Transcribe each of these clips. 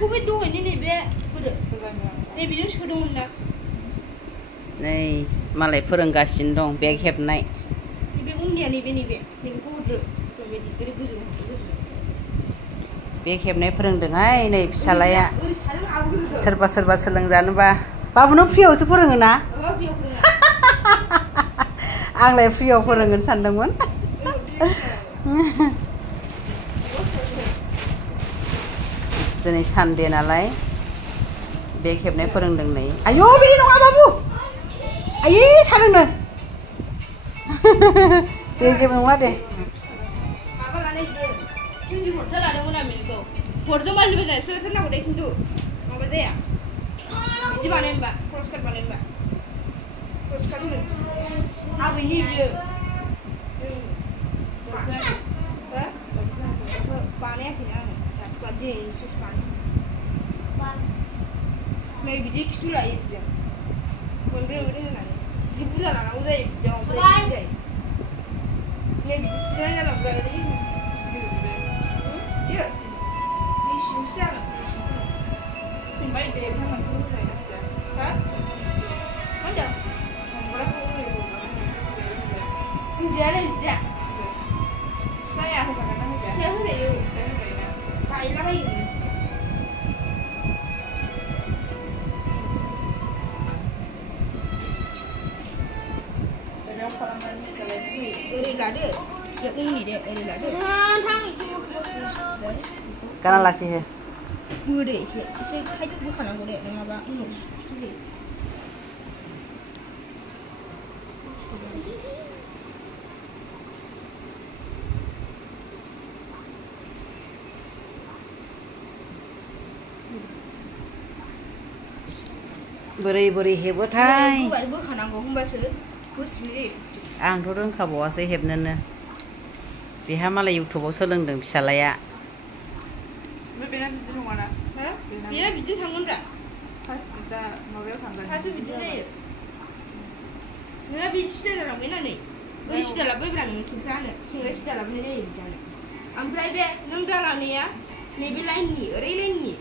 बेखौबो दहायनो नैबे होदो नैबेजों सोदोंमोन ना नै मालाय फोरोंगासिनो दं बेग हेबनाय नैबे उननिया नैबेखौ हरदो ओरै गोजौ बेग हेबनाय फोरोंदोंहाय नै फिसालाया सोरबा सोरबा सोलोंजानोबा बाबुनाव फ्रियावसो फोरोङो ना आंलाय फ्रियाव फोरोंगोन सानदोंमोन दिनै सानदे नालाय बेग हेबनाय फोरोंदों नै आयौ बिदि नङा बाबु आयै सादोंनो दे जेबो नङा दे माबा लानाय जुन्जि हरथा लादोंमोन आं बेखौ हरजों मालिबो जाया सोलायथारनांगौ दे खिन्थु माबा जाया बिदि बानायनोबा क्रस काट बानायनोबा क्रस काट होनो आबैनि बियो बानायाखैना आङो दासो बादि नै बिदि खिथु लायो बिदियाव मोनब्रै होनानै बिदि बुरजा लानांगौ जायो बिदियाव ओमफ्राय बिदि जायो नै बिदि थिनाय जाला ओमफ्राय ओरै बियो नै सिंसो जागोन ओमफ्राय देरहा मोनसे होजायो हा मा होनदों होजायालै बिदिया फिसाया होजागोन ना होजाया फिसाया होजायो बायलाबायो ओरै लादो उननि दे ओरै लादो गाना लासै हो बोदो एसे टाइट बोखानांगौ दे नङाबा उनाव खस्थ' जायो बोरै बोरै हेबोथाय बोखानांगौ होमबासो आंथ' रोंखाबावासै हेबनोनो बेहा मालाय इउटुबाव सोलोंदों फिसालाया बेना बिदि नङाना बेना बिदि थांगोनब्रा दा माबायाव थांगोन फासो बिदि जायो नोंना बे सिदा जालांबायना नै ओरै सिदा लाबोब्रा नोङो खेंख्रानो खेंख्रा सिदा लाबोनाय जायो बिदियानो ओमफ्राय बे नों दालानाया नैबे लाइननि ओरै लाइननि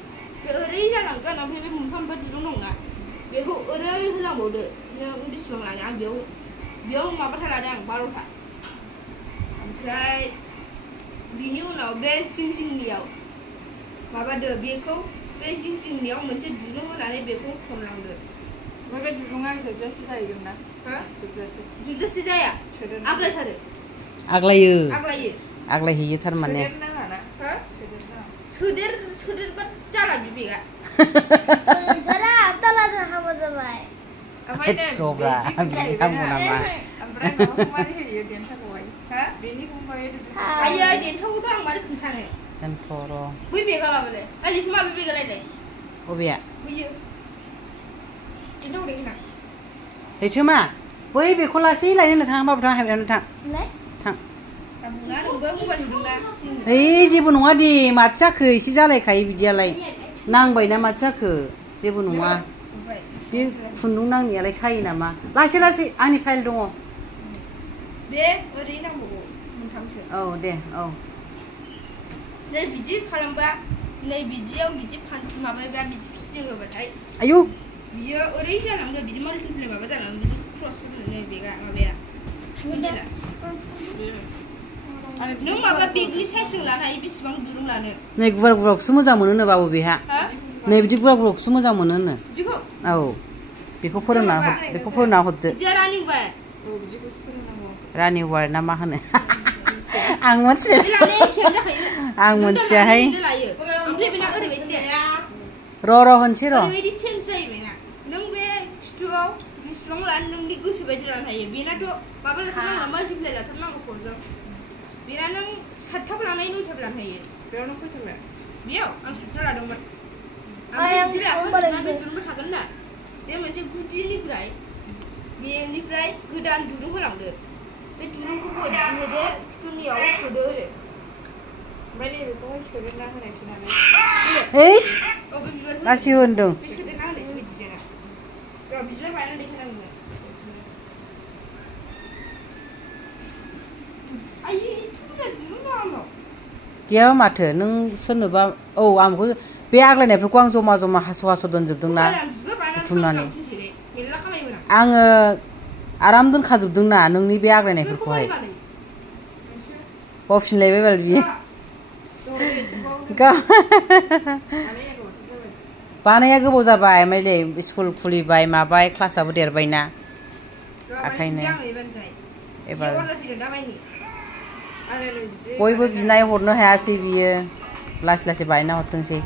बे ओरै जालांगोन ओमफ्राय बे मोनफा मोनफा दुरुं दंना बेखौ ओरै होलांबावदो नों बेसेबां लानो आं बेयाव माबाथा लादों आं 12था ओमफ्राय बिनि उनाव बे जिं जिंनियाव माबादो बेखौ बे जिं जिंनियाव मोनसे दुरुं होनानै बेखौ हमलांदो ओमफ्राय बे दुरुङा जोबजासे जाहैगोन ना हा जोबजासे जाया आग्लायथारो आग्लायहैयो थारमाने सोदेरबा जाला बे बेगा सारा तालाजों हाबा जाबाय ओमफ्राय नै हामो नामा ओमफ्राय माबाखौ मारै होयो देन्थाखौहाय हा बेनिखौ मारै आयै देन्थाखौथ' आं मारै खोन्थानो दोनथ' र' बै बेगा लाबोलाय आलिथ' माबे बेगा लायलाय बबेया बैयो देन्थाखौ देखायना दैथोमा बै बेखौ लासै लायनो थाङा बाबु थां हाबायावनो थां थां ओइ जेबो नङा दे माथो जाखो एसे जालायखायो बिदियालाय नांबायना माथो जाखो जेबो नङा बे खुन्दुं नांनायालाय सायो नामा लासै लासै आंनि फाइल दङ बे ओरै नांबावगौ मोनथामसो औ दे औ नै बिदि खालामबा नै बिदियाव बिदि माबायोब्ला बिदि फिदिं होबाथाय आयौ बियो ओरै जालांदो बिदि माल्टिप्लाय माबा जालांदो बिदि क्रस होनो नै बेगा माबाया नों माबा बेगनि साइजजों लानो हायो बेसेबां दुरुं लानो नै गुवार गुवारखौसो मोजां मोनो बाबु बेहा नै बिदि गुवार गुवारखौसो मोजां मोनो औ बेखौ फोरोंना हरदो रानि वार ना मा होनो आं मोनथियाहाय र' होनसै र' ओरैबायदि चेन्ज जायोना नों बे खिथुआव बेसेबां लानो नोंनि गोसो बायदि लानो हायो बेनाथ' माबा लाथारनांगौ माल्टिप्लाय लाथारनांगौ खरजों बेना नों 7थाबो लानो हायो 9थाबो लानो हायो बेयाव नों खैथाबाय बेयाव आं 7था लादोंमोन ओमफ्राय बिदि लाखांजोबना बे दुरुंबो थागोन ना बे मोनसे गुदिनिफ्राय बेनिफ्राय गोदान दुरुं होलांदो बे दुरुंखौ बे खिथुनियाव सोदो ओरै ओमफ्राय नैबेखौहाय सोदेरना होनायसै नालाय लासै होनदों बे सोदेरना होनायसै बिदिजोंना र' बिदिनो बायनानै देखायनांगौ आयै दुरुं दं आंनाव गैयाबा माथो नों सोरनोबा औ आं बेखौ बे आग्लायनायफोरखौ आं जमा जमा हास' दोनजोबदोंना बुथुमनानै आङो आराम दोनखाजोबदोंना नोंनि बे आग्लायनायफोरखौहाय बावफिनलायबाय बाल बियो बानाया गोबाव जाबाय ओमफ्राय स्कुल खुलिबाय माबाय क्लासाबो देरबायना ओंखायनो एबार बयबो बिनाय हरनो हायासै बियो लासै लासै बानायना हरथोंसै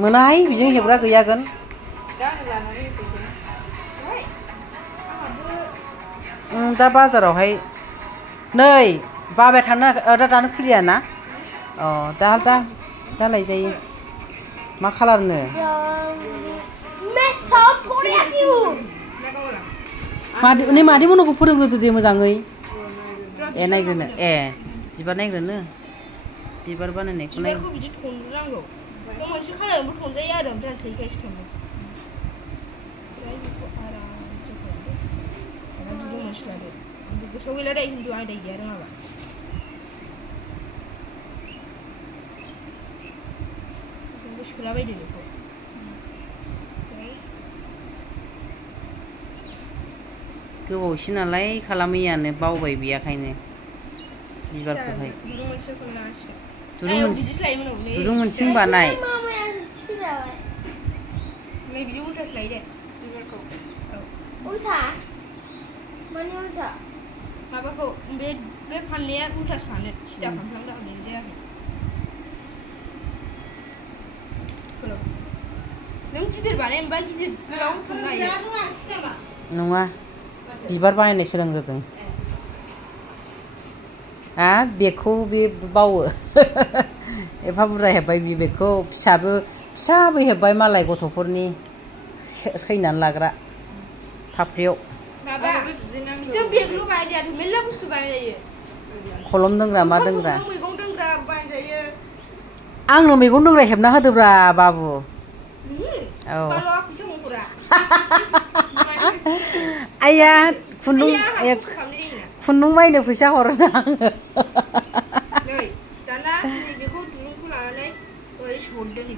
मोनाहाय बिजों हेबग्रा गैयागोन दा बाजारावहाय नै बाबाया थानो दा दानो खुलियाना अ दा लायजायो मा खालारनो नै मादै मोनखौ फोरोंग्रोदो दे मोजाङै ए नायग्रोनो ए बिबार नायग्रोनो बिबार बानायनायखौ बिबारखौ बिदि थननांगौ मोनसे खालारबो थनजायो आरो ओमफ्राय थैखायसो थनदों ओमफ्राय बेखौ आराम खालामदो दुरुं मोनसे लादो आंबो गोसोआव गैला दे खिन्थु आयदा गैया रोङाबा जोंबो सोलाबायदो बेखौ गोबावसै नालाय खालामैयानो बावबाय बेखायनो बिबारखौहाय दुरुं मोनसे बानाय माबाखौ बे फाननाया उल्थासो फानो सिदा फानफ्लांदों आं बेनो जायाखै नों गिदिर बानाय होनबा गिदिर गोलाव फाननो हायो नङा बिबार बानायनाय सोलोंग्रोदों बेगखौ बे बावो एफा बुरजा हेब्बाय बे बेगखौ फिसाबो हेब्बाय मालाय गथ'फोरनि सैनानै लाग्रा फाफ्लियाव खलम दोनग्रा मा दोनग्रा आंनो मैगं दोनग्रा हेबना होदोब्रा बाबु औ आइया खुन्दुं बायनो फैसा हरो आङो दाना बेखौ दुरुंखौ लानानै ओरै सौदो नै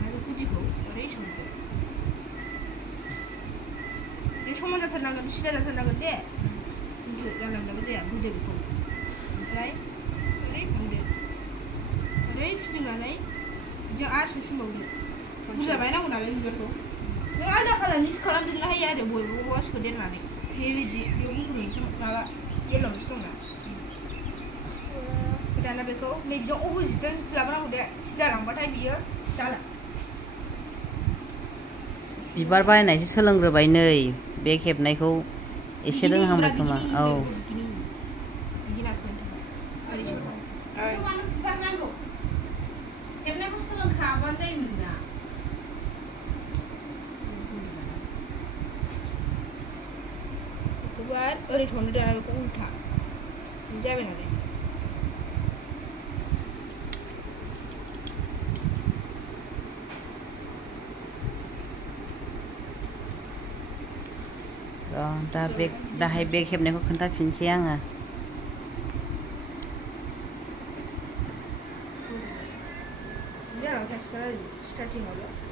आरो गुदिखौ ओरै सौदो बे समान जाथारनांगोन सिदा जाथारनांगोन दे खिन्थु जानांगौबो जाया गुदो बेखौ ओमफ्राय ओरै फानदो ओरै फिदिंनानै बिदिनो आरो सौफिनबावदो बुरजा बायनांगौ नालाय बिबारखौ नों आलदा खालारनि खालामदेरनो हायो आरो बबेबा सोदेरनानै बेबायदि बेयाव गुफुर मोनसे माबा येल्ल' मोनसे दंना दाना बेखौ नैबिजों अपोजिटजों लाबोनांगौ दे सिदा लांबाथाय बियो जाला बिबार बानायनायसो सोलोंग्रोबाय नै बेग हेबनायखौ एसे रोंहांबाय खोमा औ हेबनायखौ सोलोंखाबानो जायोमोन दा ओरै थनो दाना बेखौ उल्था जाबाय नालाय दाहाय बेग हेबनायखौ खोन्थाफिनसै आङो स्टार्टिंआवल'